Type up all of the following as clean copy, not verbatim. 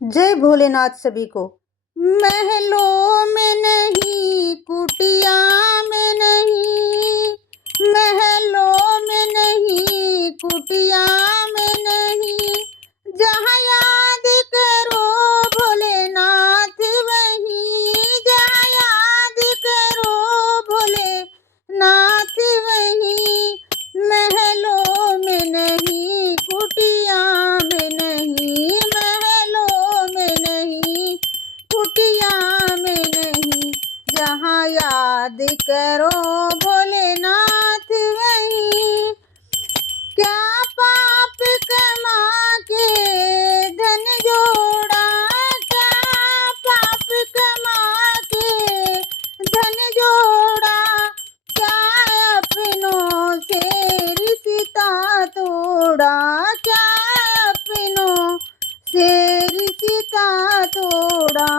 जय भोलेनाथ सभी को। महलों में नहीं, कुटिया में नहीं, महलों में नहीं, कुटिया में नहीं, जहाँ याद करो भोलेनाथ वहीं, जहाँ याद करो भोलेनाथ वहीं, महलों में नहीं, कुटिया में नहीं, महलों में नहीं, कुटिया में नहीं, जहाँ याद करो भोलेनाथ वहीं। क्या पाप कमा के धन जोड़ा, क्या पाप कमा के धन जोड़ा, क्या अपनों से रिश्ता तोड़ा, क्या अपनों से रिश्ता तोड़ा,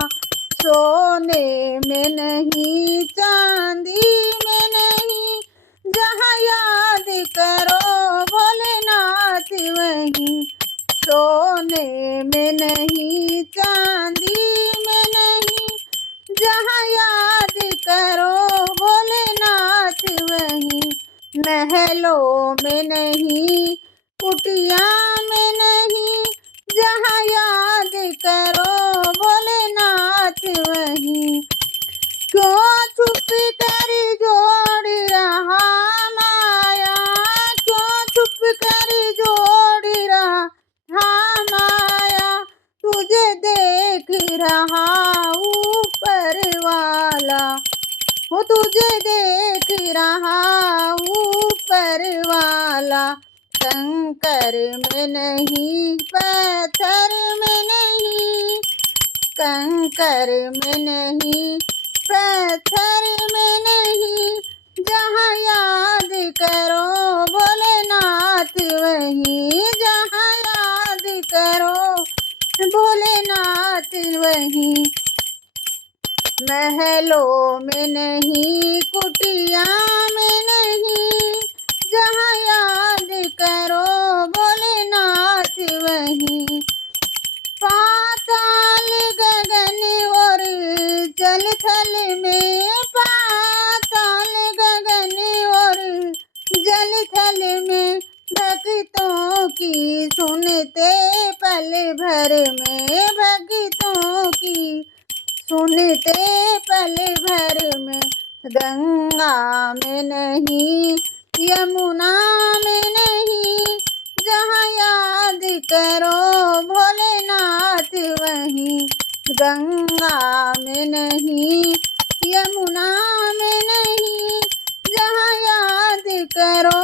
सोने में नहीं, चांदी में नहीं, जहाँ याद करो भोलेनाथ वहीं, सोने में नहीं, चांदी में नहीं, जहाँ याद करो भोलेनाथ वहीं, महलों में नहीं, कुटिया में नहीं, जहाँ याद करो भोलेनाथ वहीं। क्यों चुप कर जोड़ रहा माया, क्यों चुप कर जोड़ रहा माया, तुझे देख रहा ऊपर वाला, वो तुझे देख रहा ऊपर वाला, कंकर में नहीं, पत्थर में नहीं, कंकर में नहीं, पत्थर में नहीं, जहाँ याद करो भोलेनाथ वहीं, जहाँ याद करो भोलेनाथ वहीं, महलों में नहीं, कुटिया में नहीं, जहाँ याद करो भोलेनाथ वहीं। पाताल गगन और जल थल में, पाताल गगन और जल थल में, भक्तों की सुनते पल भर में, भक्तों की सुनते पल भर में, गंगा में नहीं, यमुना में नहीं, जहाँ याद करो भोलेनाथ वहीं, गंगा में नहीं, यमुना में नहीं, जहाँ याद करो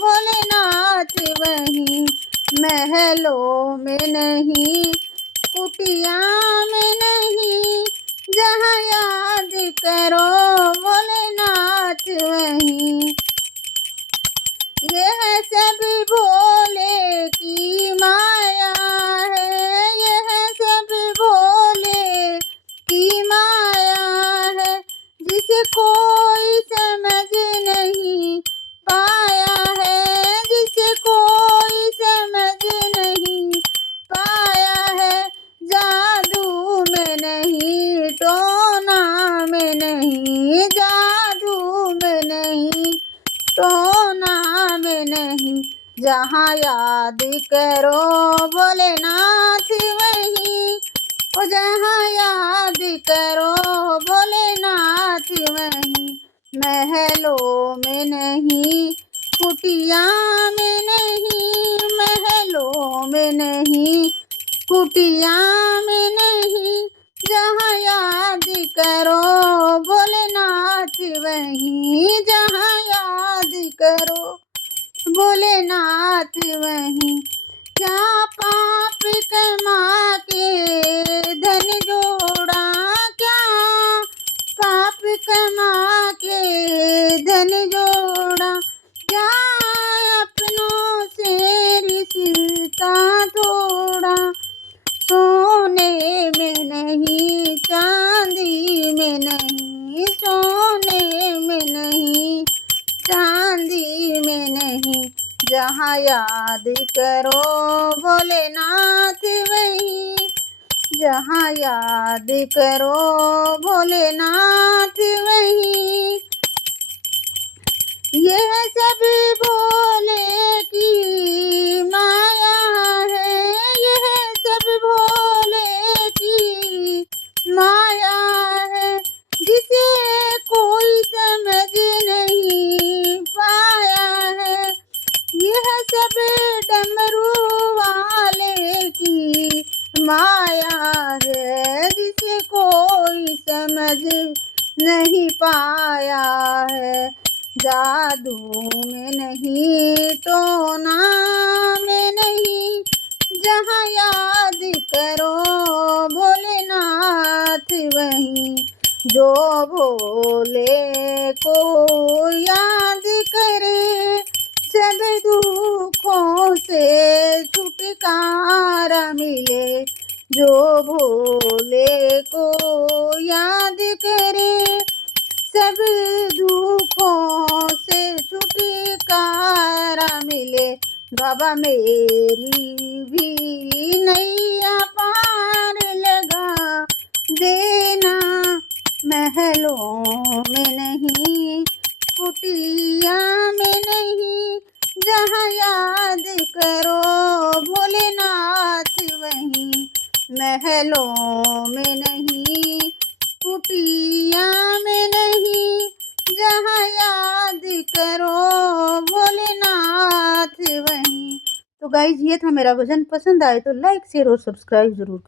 भोलेनाथ वहीं, महलों में नहीं, कुटिया में नहीं, जहाँ याद करो भोलेनाथ वहीं। यह सब भोले की माया है, यह सब भोले की माया है, जिसे कोई समझ नहीं पाया है, जिसे कोई समझ नहीं पाया है, जादू में नहीं, टोना में नहीं, जादू में नहीं, टोना में नहीं, जहाँ याद करो भोलेनाथ वहीं, ओ जहाँ याद करो भोलेनाथ वहीं, महलों में नहीं, कुटिया में नहीं, महलों में नहीं, कुटिया में नहीं, जहाँ याद करो भोलेनाथ वहीं, जहाँ याद करो भोलेनाथ वहीं। क्या पाप कमा के धन जोड़ा, क्या पाप कमा के धन जोड़ा, क्या अपनों से रिश्ता तोड़ा, सोने में नहीं, चांदी में नहीं, सोने में नहीं, चांदी में नहीं, जहाँ याद करो भोलेनाथ वहीं, जहाँ याद करो भोलेनाथ वहीं। यह सब भोले की माया है, यह सब भोले की माया है, जिसे कोई समझ नहीं पाया है। यह सब डमरू वाले की माया है, जिसे कोई समझ नहीं पाया है। जादू में नहीं, टोना में नहीं, जहाँ याद करो भोलेनाथ वहीं। जो भोले को याद करे सब दुखों से छुटकारा मिले। जो भोले को याद करे सब दुखों से छुटकारा मिले। बाबा मेरी भी नैया पार लगा देना, महलों में नहीं, कुटिया में नहीं, जहाँ याद करो भोलेनाथ वहीं। महलों में नहीं, कुटिया में नहीं, जहाँ याद करो भोलेनाथ वहीं। तो गाइज ये था मेरा भजन। पसंद आए तो लाइक शेयर और सब्सक्राइब जरूर करें।